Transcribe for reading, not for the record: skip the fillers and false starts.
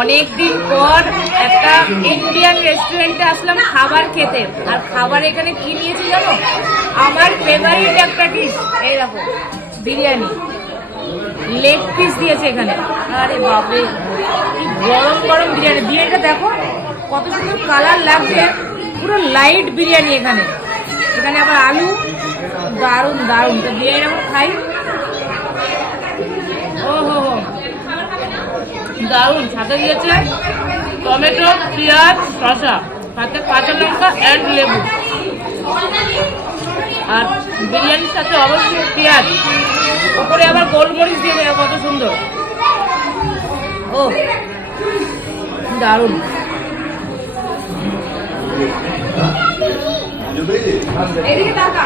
অনেকদিন পর একটা ইন্ডিয়ান রেস্টুরেন্টে আসলাম খাবার খেতে। আর খাবার এখানে কি নিয়েছি জানো? আমার ফেভারিট একটা ডিশ, এই দেখো বিরিয়ানি, লেগ পিস দিয়েছে এখানে। আরে বাপরে, কি গরম গরম বিরিয়ানি। বিরিয়ানিটা দেখো কত সুন্দর কালার লাগছে, পুরো লাইট বিরিয়ানি। এখানে এখানে আবার আলু, দারুণ দারুণ। তো বিরিয়ানি এখন খাই। ও হো হো, দারুণ। সাথে দিয়েছে টমেটো, পেঁয়াজ, শসা, সাথে কাঁচা লঙ্কা অ্যান্ড লেবু। আর বিরিয়ানির সাথে অবশ্যই পেঁয়াজ, ওপরে আবার গোলমরিচ দিয়ে দেয়, কত সুন্দর। ও দারুণ। এদিকে তাকা।